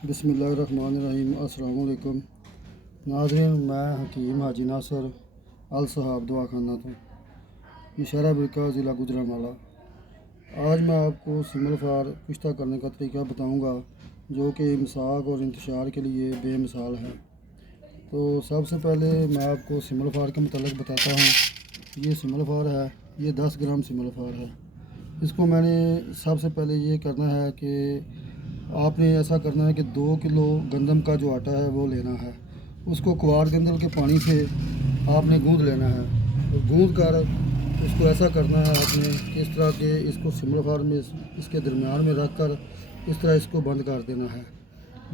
बिस्मिल्लाहिर्रहमानिर्रहीम। अस्सलाम वालेकुम नाज़रीन, मैं हकीम हाजी नासर अल सहाब दवाखाना तो नौशहरा बिरका ज़िला गुजरांवाला। आज मैं आपको सिमल फार कुश्ता करने का तरीका बताऊंगा, जो कि इमसाक और इंतशार के लिए बेमिसाल है। तो सबसे पहले मैं आपको सिमल फार के मतलब बताता हूँ। ये सिमल फार है, ये 10 ग्राम सिमल फार है। इसको मैंने सबसे पहले ये करना है कि आपने ऐसा करना है कि 2 किलो गंदम का जो आटा है वो लेना है। उसको क्वार गंदल के पानी से आपने गूंद लेना है और गूंद कर उसको ऐसा करना है आपने कि इस तरह के इसको सिमल फार में इसके दरमियान में रख कर इस तरह इसको बंद कर देना है।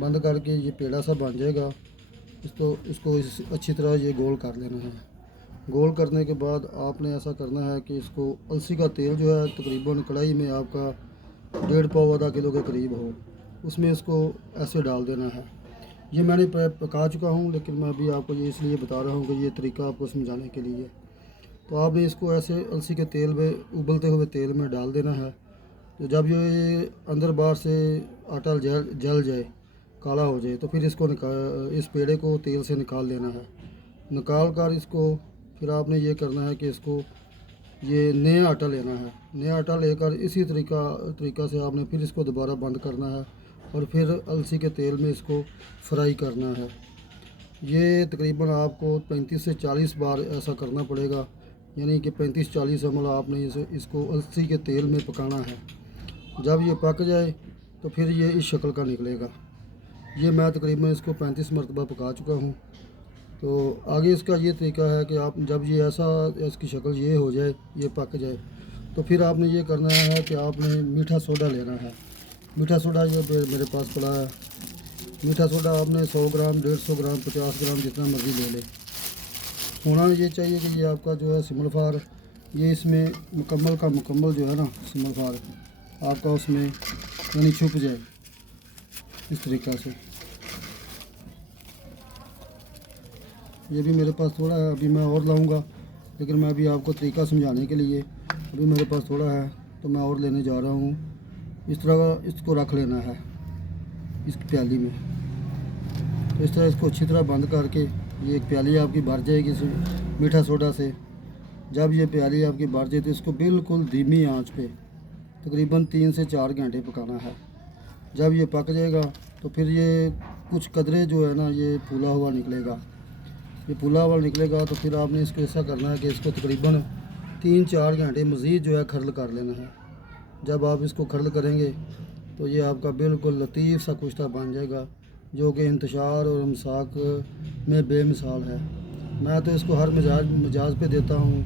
बंद करके ये पेड़ा सा बन जाएगा। इसको अच्छी तरह ये गोल कर लेना है। गोल करने के बाद आपने ऐसा करना है कि इसको अलसी का तेल जो है तकरीबन कढ़ाई में आपका 1.5 पाव आधा किलो के करीब हो, उसमें इसको ऐसे डाल देना है। ये मैंने पका चुका हूँ, लेकिन मैं अभी आपको ये इसलिए बता रहा हूँ कि ये तरीका आपको समझाने के लिए। तो आपने इसको ऐसे अलसी के तेल में, उबलते हुए तेल में डाल देना है। तो जब ये अंदर बाहर से आटा जल जाए, काला हो जाए, तो फिर इसको इस पेड़े को तेल से निकाल लेना है। निकाल कर इसको फिर आपने ये करना है कि इसको ये नया आटा लेना है। नया आटा लेकर इसी तरीका से आपने फिर इसको दोबारा बंद करना है और फिर अलसी के तेल में इसको फ्राई करना है। ये तकरीबन आपको 35 से 40 बार ऐसा करना पड़ेगा, यानी कि 35-40 अमल आपने इसको अलसी के तेल में पकाना है। जब ये पक जाए तो फिर ये इस शक्ल का निकलेगा। ये मैं तकरीबन इसको 35 मरतबा पका चुका हूँ। तो आगे इसका ये तरीका है कि आप जब ये ऐसा इसकी शक्ल ये हो जाए, ये पक जाए, तो फिर आपने ये करना है कि आपने मीठा सोडा लेना है। मीठा सोडा ये मेरे पास पड़ा है। मीठा सोडा आपने 100 ग्राम, 150 ग्राम, 50 ग्राम जितना मर्ज़ी ले ले। होना ये चाहिए कि ये आपका जो है सिमल फार, ये इसमें मुकम्मल का मुकम्मल जो है ना सिमल फार आपका उसमें यानी छुप जाए इस तरीक़ा से। ये भी मेरे पास थोड़ा है, अभी मैं और लाऊंगा, लेकिन मैं अभी आपको तरीका समझाने के लिए अभी मेरे पास थोड़ा है तो मैं और लेने जा रहा हूँ। इस तरह इसको रख लेना है इस प्याली में। तो इस तरह इसको अच्छी तरह बंद करके ये एक प्याली आपकी भर जाएगी इस मीठा सोडा से। जब ये प्याली आपकी भर जाए तो इसको बिल्कुल धीमी आंच पे तकरीबन 3 से 4 घंटे पकाना है। जब ये पक जाएगा तो फिर ये कुछ कदरे जो है ना ये फूला हुआ निकलेगा। ये फूला हुआ निकलेगा तो फिर आपने इसको ऐसा करना है कि इसको तकरीबन 3-4 घंटे मज़ीद जो है खरल कर लेना है। जब आप इसको खरल करेंगे तो ये आपका बिल्कुल लतीफ़ सा कुश्ता बन जाएगा, जो कि इंतशार और इमसाक में बेमिसाल है। मैं तो इसको हर मिजाज पे देता हूँ,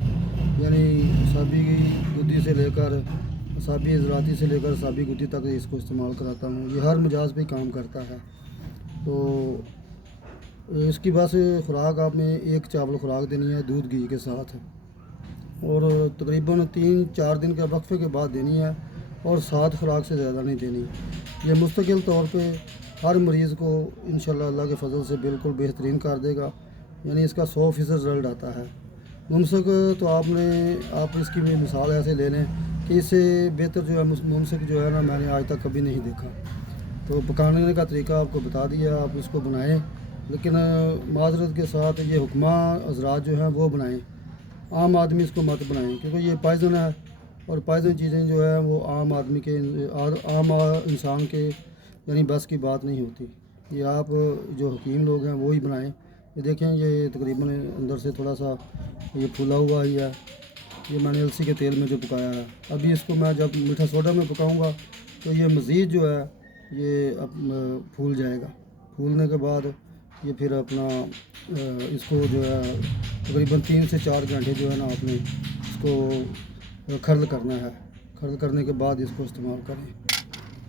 यानी साबी गुद्दी से लेकर साबी इजराती से लेकर साबी गुद्दी तक इसको इस्तेमाल कराता हूँ। ये हर मिजाज पे काम करता है। तो इसकी बस खुराक आपने एक चावल खुराक देनी है दूध घी के साथ, और तकरीबन 3-4 दिन के वक्फे के बाद देनी है, और 7 खुराक से ज़्यादा नहीं देनी। ये मुस्तकिल तौर पे हर मरीज़ को इंशाल्लाह अल्लाह के फजल से बिल्कुल बेहतरीन कर देगा, यानी इसका 100% रिज़ल्ट आता है। मुमसक तो आप इसकी भी मिसाल ऐसे ले लें कि इससे बेहतर जो है मुमसक जो है ना मैंने आज तक कभी नहीं देखा। तो पकाने का तरीका आपको बता दिया, आप इसको बनाएं, लेकिन माजरत के साथ ये हुक्मा हज़रात जो हैं वो बनाएं। आम आदमी इसको मत बनाएं, क्योंकि ये पॉइज़न है, और पॉइज़न चीज़ें जो है वो आम आदमी के आम इंसान के यानी बस की बात नहीं होती। ये आप जो हकीम लोग हैं वो ही बनाएं। ये देखें, ये तकरीबन अंदर से थोड़ा सा ये फूला हुआ ही है। ये मैंने अलसी के तेल में जो पकाया है। अभी इसको मैं जब मीठा सोडा में पकाऊंगा तो ये मज़ीद जो है ये फूल जाएगा। फूलने के बाद ये फिर अपना इसको जो है तकरीबन 3 से 4 घंटे जो है ना आपने इसको खरल करना है। खरल करने के बाद इसको इस्तेमाल करें।